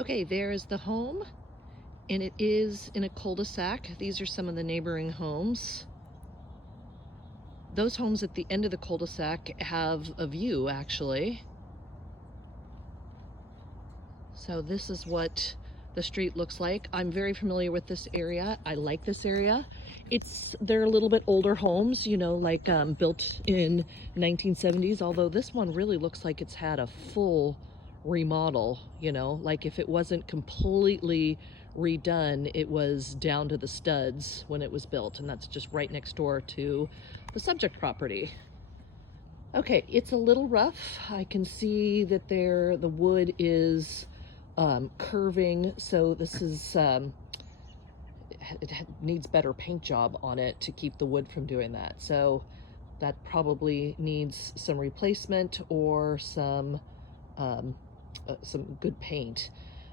Okay, there is the home, and it is in a cul-de-sac. These are some of the neighboring homes. Those homes at the end of the cul-de-sac have a view, actually. So this is what the street looks like. I'm very familiar with this area. I like this area. They're a little bit older homes, you know, like built in 1970s, although this one really looks like it's had a full remodel, you know, like if it wasn't completely redone, it was down to the studs when it was built, and that's just right next door to the subject property. Okay, it's a little rough. I can see that the wood is curving, so this is it needs better paint job on it to keep the wood from doing that. So that probably needs some replacement or some good paint.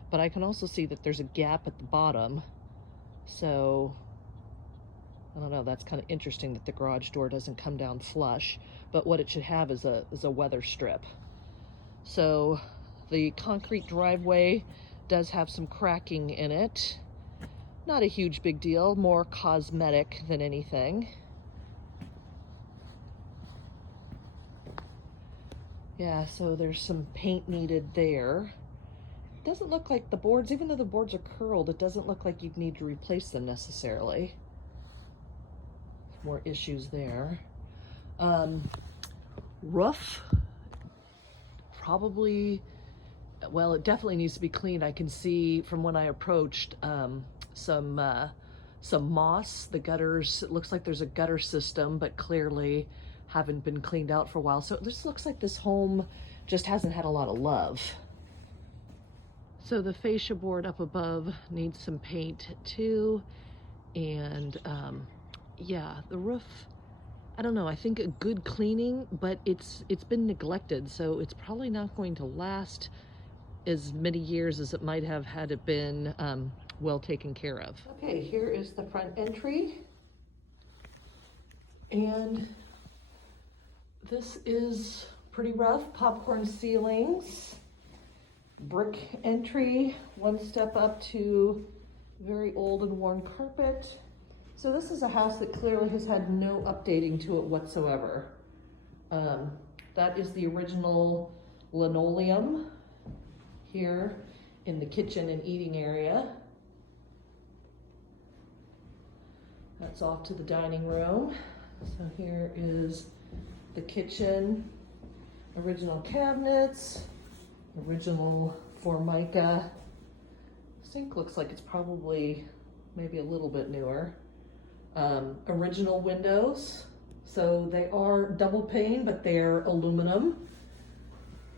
But I can also see that there's a gap at the bottom, so I don't know, that's kind of interesting that the garage door doesn't come down flush, but what it should have is a weather strip. So the concrete driveway does have some cracking in it. Not a huge big deal, more cosmetic than anything. Yeah, so there's some paint needed there. It doesn't look like the boards, even though the boards are curled, it doesn't look like you'd need to replace them necessarily. More issues there. Roof, probably, well, it definitely needs to be cleaned. I can see from when I approached some moss. The gutters, it looks like there's a gutter system, but clearly haven't been cleaned out for a while. So this looks like this home just hasn't had a lot of love. So the fascia board up above needs some paint too. And yeah, the roof, I don't know, I think a good cleaning, but it's been neglected, so it's probably not going to last as many years as it might have had it been well taken care of. Okay, here is the front entry. And this is pretty rough. Popcorn ceilings, brick entry, one step up to very old and worn carpet. So this is a house that clearly has had no updating to it whatsoever. That is the original linoleum here in the kitchen and eating area. That's off to the dining room. So here is the kitchen, original cabinets, original Formica. Sink looks like it's probably maybe a little bit newer. Original windows, so they are double pane, but they're aluminum.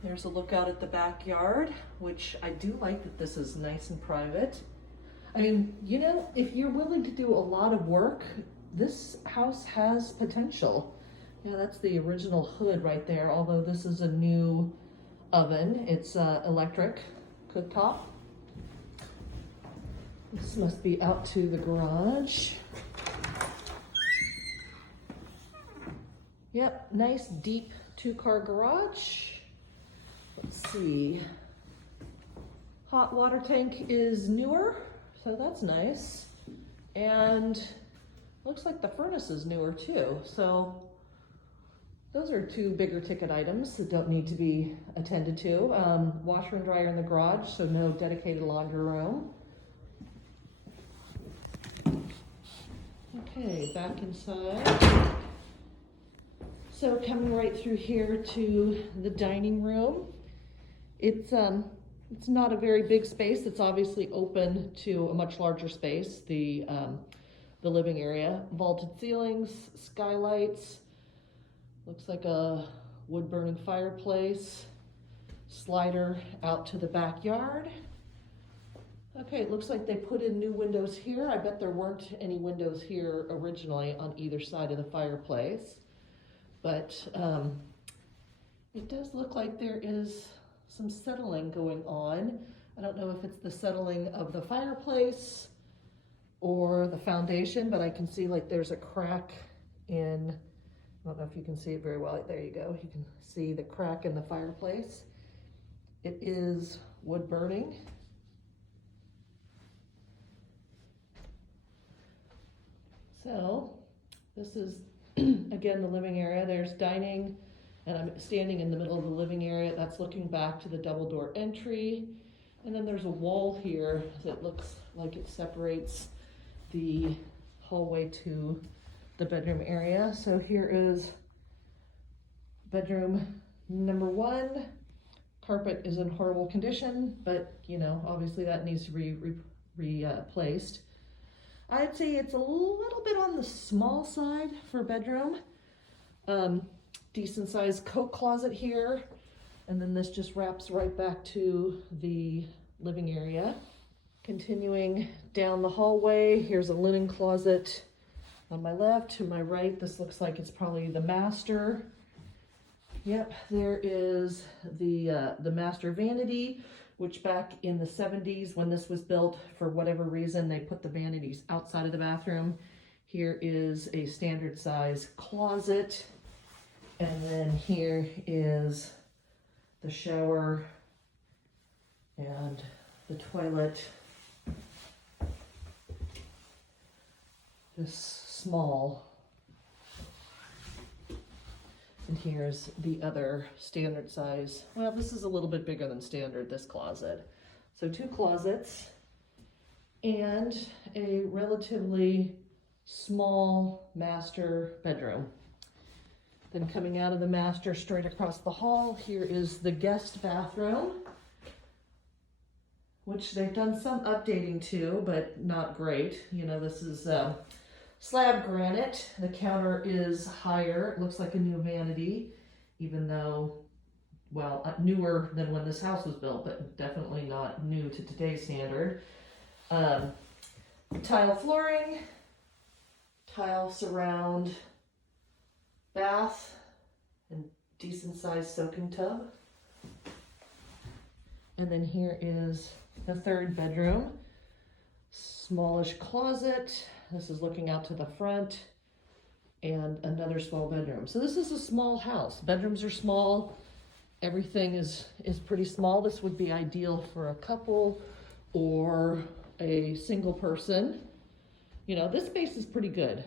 There's a look out at the backyard, which I do like that this is nice and private. I mean, you know, if you're willing to do a lot of work, this house has potential. Yeah, that's the original hood right there, although this is a new oven. It's electric cooktop. This must be out to the garage. Yep, nice deep two-car garage. Let's see. Hot water tank is newer, so that's nice. And looks like the furnace is newer too. So those are two bigger ticket items that don't need to be attended to. Washer and dryer in the garage, so no dedicated laundry room. Okay, back inside. So coming right through here to the dining room. It's not a very big space. It's obviously open to a much larger space, the living area. Vaulted ceilings, skylights, looks like a wood burning fireplace, slider out to the backyard. Okay, it looks like they put in new windows here. I bet there weren't any windows here originally on either side of the fireplace. But it does look like there is some settling going on. I don't know if it's the settling of the fireplace or the foundation, but I can see like there's a crack in, I don't know if you can see it very well. There you go. You can see the crack in the fireplace. It is wood burning. So this is, again, the living area. There's dining, and I'm standing in the middle of the living area. That's looking back to the double door entry. And then there's a wall here that looks like it separates the hallway to the bedroom area. So here is bedroom number 1. Carpet is in horrible condition, but you know, obviously that needs to be replaced. I'd say it's a little bit on the small side for a bedroom. Decent sized coat closet here. And then this just wraps right back to the living area. Continuing down the hallway, here's a linen closet on my left. To my right, this looks like it's probably the master. Yep, there is the master vanity, which back in the 70s when this was built, for whatever reason, they put the vanities outside of the bathroom. Here is a standard size closet. And then here is the shower and the toilet. This small. And here's the other standard size. Well, this is a little bit bigger than standard, this closet. So 2 closets and a relatively small master bedroom. Then coming out of the master straight across the hall, here is the guest bathroom, which they've done some updating to, but not great. You know, this is slab granite. The counter is higher. It looks like a new vanity, even though, well, newer than when this house was built, but definitely not new to today's standard. Tile flooring, tile surround bath, and decent sized soaking tub. And then here is the 3rd bedroom. Smallish closet. This is looking out to the front, and another small bedroom. So this is a small house. Bedrooms are small. Everything is pretty small. This would be ideal for a couple or a single person. You know, this space is pretty good.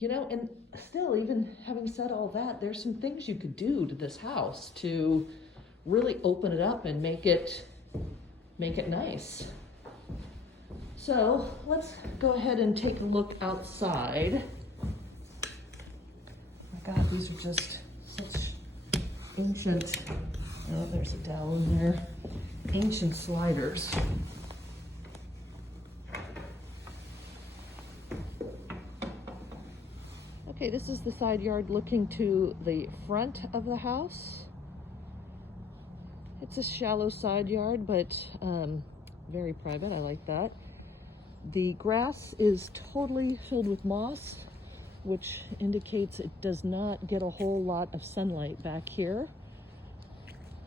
You know, and still, even having said all that, there's some things you could do to this house to really open it up and make it nice. So let's go ahead and take a look outside. Oh my God, these are just such ancient, oh, there's a dowel in there, ancient sliders. Okay, this is the side yard looking to the front of the house. It's a shallow side yard, but very private. I like that. The grass is totally filled with moss, which indicates it does not get a whole lot of sunlight back here.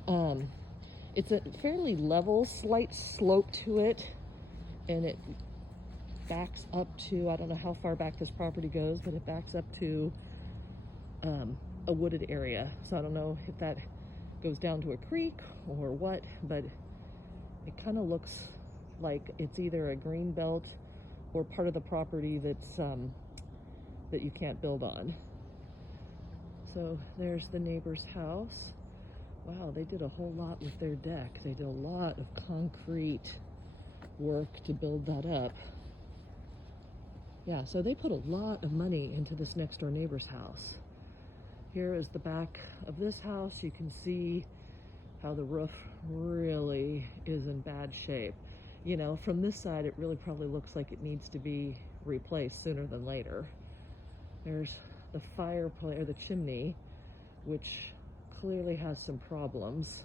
It's a fairly level, slight slope to it, and it backs up to, I don't know how far back this property goes, but it backs up to a wooded area. So I don't know if that goes down to a creek or what, but it kind of looks like it's either a green belt or part of the property that's that you can't build on. So there's the neighbor's house. Wow, they did a whole lot with their deck. They did a lot of concrete work to build that up. Yeah, so they put a lot of money into this next door neighbor's house. Here is the back of this house. You can see how the roof really is in bad shape. You know, from this side, it really probably looks like it needs to be replaced sooner than later. There's the fireplace, or the chimney, which clearly has some problems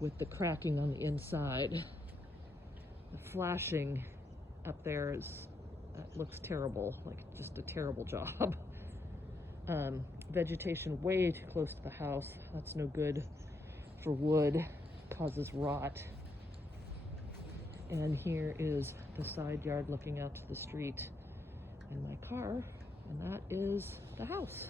with the cracking on the inside. The flashing up there looks terrible, like just a terrible job. Vegetation way too close to the house. That's no good for wood, causes rot. And here is the side yard looking out to the street and my car, and that is the house.